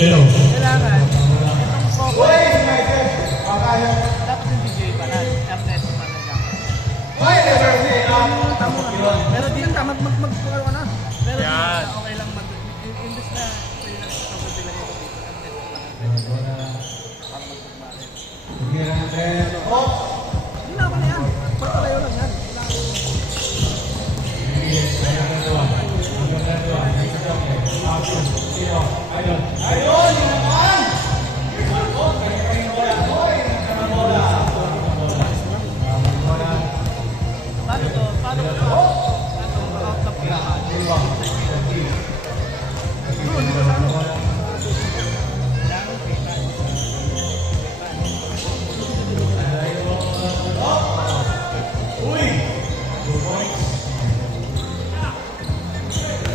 Kailangan, itong focus, dapat yung DJ pa na, FNS pa na dapat. Pero di lang tama mag-ano na. Pero di lang okay lang imbes na sa'yo lang pagkabi lang yung dito, FNS pa lang. Para mag-magmarin. Hindi na ako na yan. Pagkalayo lang yan. Paano to? Paano to? Out of lahat.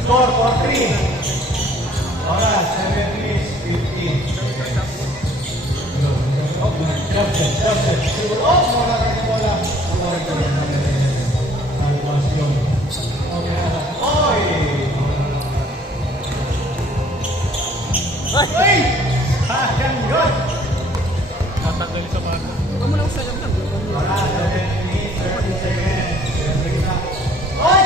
Score for 3. Oras, 7-3-15. Ay! Sayang yun! Tatanggalin sa mga. Huwag mo lang sayang lang. Oras, 7-3-17. Oy!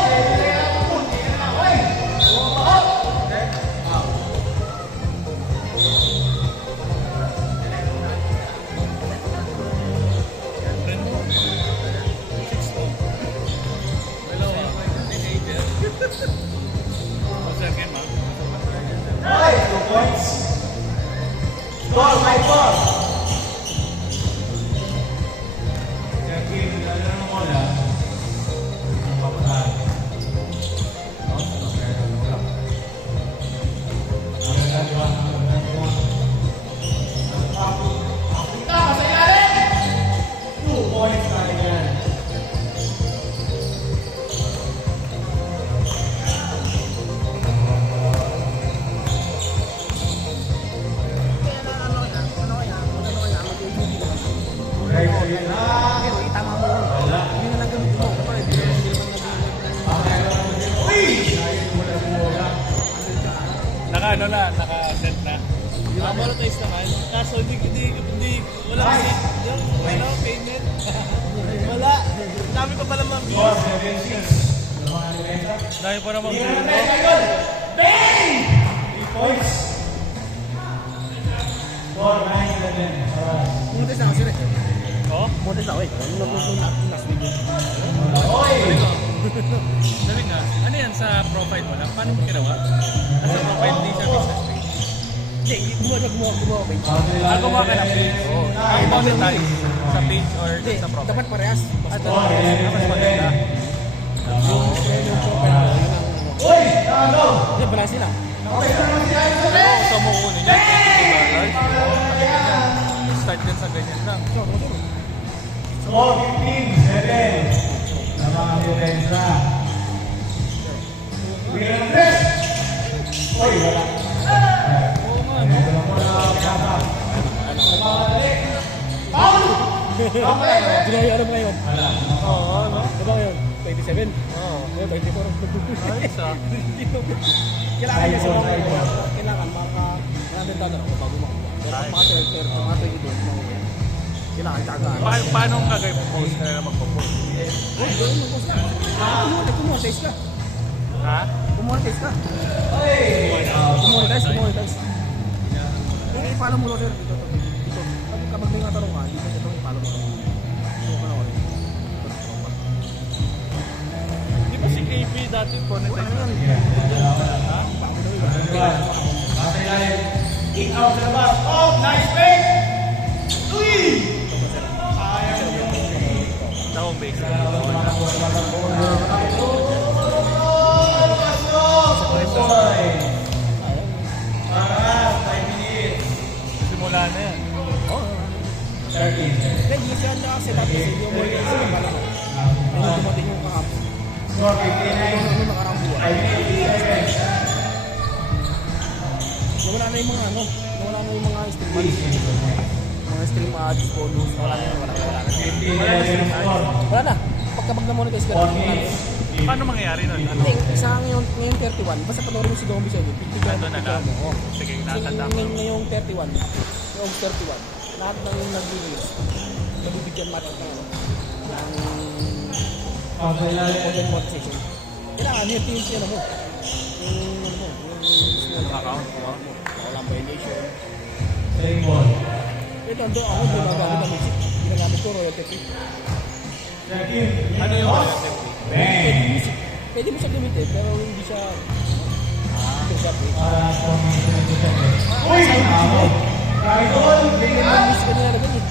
Ay, 2 points. Score, my score. Ano na, naka-set na. Monetize naman. Kaso hindi, wala kasi yung payment. Wala. Dami pa pala mga views. Dami pa naman views. Bang! 3 points. Score, 9-11. Monetize na ako sila. Oh? Monetize na ako eh. Last week. Oy! Sabi nga, ano yan sa profile mo lang? Paano mo ginawa? Nasa profile din sa business page. Hindi, gumawa ko page. Gumawa ka ng page. Ang monetize sa page or Hindi, sa profile? dapat parehas. At mas maganda. Yung profile mo, yun ang ano. Uy! Talo! Hindi, balance nila. So, kumukunin niya, $22. Start din sa ganyan lang. Score, 15-7. Na mga depensa. Uy, wala. Oo nga, no? Ginawa ano ngayon? Oo, no? Ano ba ngayon? 27? Oo. Oo, 24. Ayos ah. Kailangan niya sa mga kailangan $100 ako bago makuha. Pero mga 22, kailangan tagaan. Paano ang gagawin mo post na magpo-post? Uy, gawin mo boss lang. Kumonetize ka. Ha? Kumonetize ka. Kumonetize. Kung i-follow mo lang dito. Kapag may natanong ka, dito ito i-follow mo. Di ba si KB dati monetize na? Ha? Kick out sa labas. Oh, nice pick! Uy! Sa home base. Simula na yan. Hindi siya niya kasi dati sa iyo mo yung isa pala. Ano dumating yung kahapon. Score, 59. Ano nakarang buwan. Wala na yung mga ano. Wala na yung mga stream ads. Mga stream ads, bonus. Wala na. Wala na. Pagkabag na monetize ka. Paano mangyayari nun? Ano? Hindi, isa ngayon ngayong 31, basta panoorin mo si Zombie 7, picture Ito na lang. mo. Sige, Kasi natanda ko. ngayong 31, ngayong 31, lahat ng yung nag-release, nabibigyan matik ng content monetization. Kailangan, healthy yung ano mo. Yung ano mo, yung Account mo. walang violation. Playing ball. Ito, ando ako, ginagamit ng music. Ginagamit ko royalty free. Second. Ano yung royalty free? Bang. Pwede mo siya gamitin, pero hindi siya siya free. Para po Uy! Out. Idol. Yung mga music ka nilalagay eh.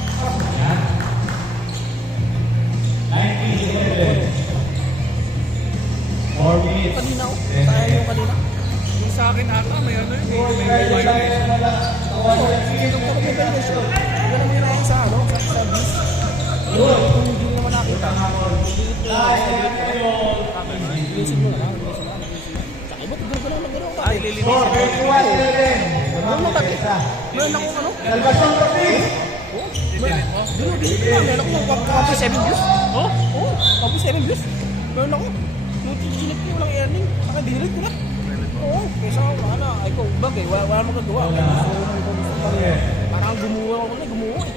97. 4 minutes. Kanina ako, sayang yung kanina. Yung sa akin ata, may ano yun. Oo, yung kapag may violation, yan ang mayroon sa ano, sa bis. Kung hindi naman nakita, bilisin mo na lang, bilisin mo na lang. Tsaka iba, tigil ka lang ng gano'n. Ay, lilinisin ko. Meron lang kami. Meron akong ano? Salvacion Ortiz. Didelete mo? Dinidisit ko lang. Meron akong copy 7 views. Oh? Oo, copy 7 views. Meron ako. Nung chichinik ko walang earning, saka dinilit ko na. Oo, kaysa wala na. Ay ko, bagay, wala magagawa. Parang gumuha ako na, gumuha eh.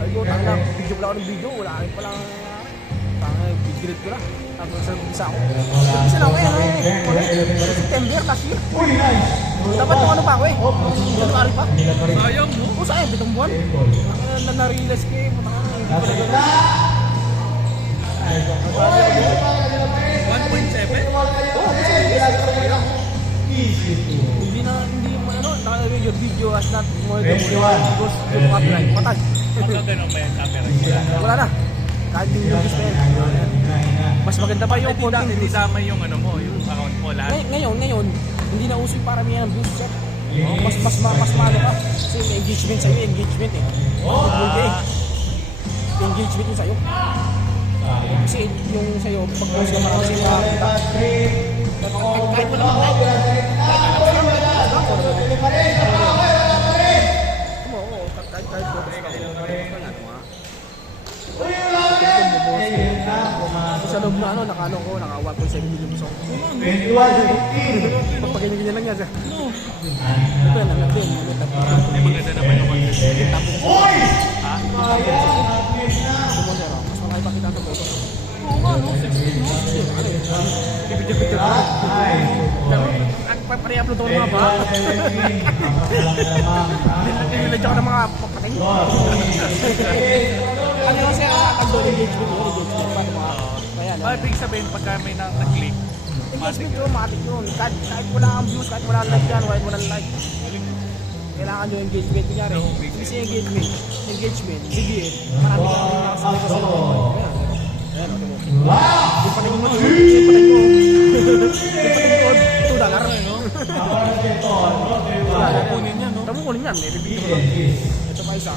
Ay ko, tanga, video pala ako ng video, wala rin palang tanga, bigilid ko na. Tapos sa umpisa ako. Umpisa na ako eh, September last year. Uy, nice. Dapat nung ano pa ako eh, nung January pa. Sayang mo. Oo, sayang, bitong buwan. Na-realize ko eh, patanga, hindi pa nagagawa. 1.7? Hindi mo ano, naka-video video as not more than goes to copyright. Patag. Pagka ganun may copyright. Wala na. Kahit yung views na yan. Mas maganda pa yung konting Hindi views. tama yung ano mo, yung account mo lahat. Ngayon, hindi na uso yung paramihan ng views. Sir. Mas maano ka. Kasi may engagement sa'yo, engagement eh. Good day. Engagement yung sa'yo. Kasi yung sa'yo, pag-post ka marami sa'yo makakita. Kahit wala mga like. Oo, kahit photos ka. Sa loob na ano, naka 1.7 million song. 21-15. Pag ganyan lang yan, sir. Ito lang lang din. Hindi maganda naman yung content. Uy! Ha? Mas makakipakita sa photo. Oo nga, no? Picture pa. Pero, pare-upload ako ng mga ba? Nilagyan ko ng mga papatay. Ano yung sir, ang engagement yun, engagement pa mga... Kaya na. Ibig sabihin, pagka may nag-click, Engagement yun, matik yun. Kahit wala kang views, kahit wala like yan, kahit wala like. Kailangan yung engagement niya rin. Kasi engagement, sige, marami ka rin nakasabay kasi ng ayan, Wow! yung panig mo, yung panig mo, $2. kunin niya, no? Tamo kunin yan, may review ko. Ito pa isa.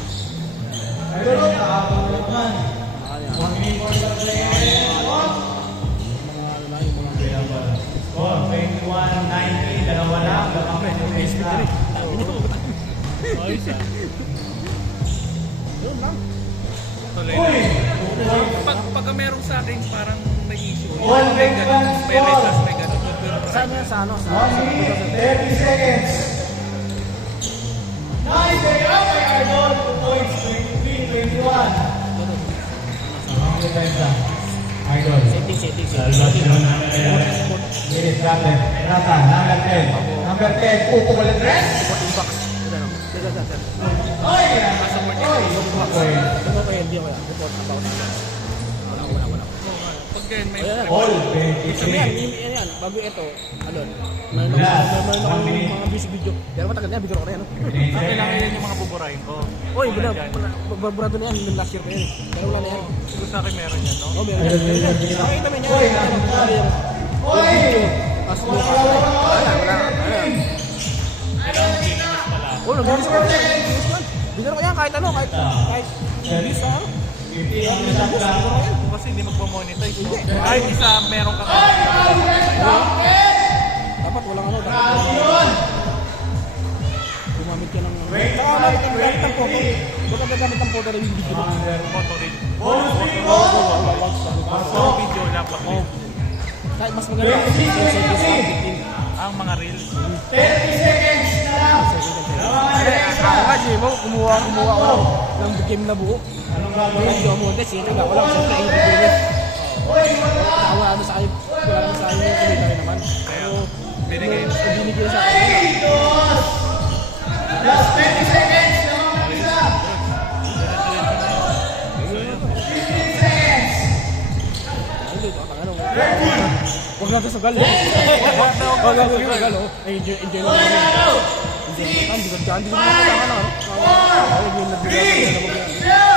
Oh, 21-19, dalawa lang. Ayos ah. Yun lang. Tuloy na. Pagka merong sa akin parang may issue, may ganun, may retas, may ganun. Saan yan? Sa ano? Sa 30 seconds. Nice, very up by Idol. 2 points, 23-21. Idol. setting. Minutes natin. Rata, number 10. Number 10, Pupo Malandres. 14 bucks. Ito no? Ito. Oy! Ito ko hindi ako yan. Report about. Wala. Pag ganyan may Ayan. All Sabi 23. yan. Bago ito. Ano? Mayroon ako mga music video. Pero matagal na yan. Video ko na yan. kailangan yan yung mga buburahin ko. Oy, burado na yan. Nung last year pa yan. Pero wala na yan. Siguro sa akin meron yan, no? Oh, meron yan. Makikita mo yan. Oy! Tapos wala. Kailangan kininis pala. Oh, nag-release ko yan. Video ko yan kahit ano. Kahit release na ano. Kasi hindi magpamonetize. Kahit isa meron kang Dapat walang ano. Gumamit ka ng... Saka gamit ng photo. Huwag ka gagamit ng photo na yung video mo. photo rin. Bonus bingo! So, video lang pag Kahit mas maganda. Ang mga reels. 30 seconds na lang. Ako nga, Jimo, kumuha ko ng game na buo. Hindi ako montes, sinaga ko lang. Siyempre, hindi ko yun. Wala naman sa akin yung kumita naman. Pero, Binigay. binigay sa akin. Last 20 seconds na mga pisa. 15 seconds. Huwag natin sa gal. Huwag natin sa gal. Enjoy lang namin. Enjoy lang. Hindi ko kailangan. Hindi ko kailangan. Huwag yung nagbigay.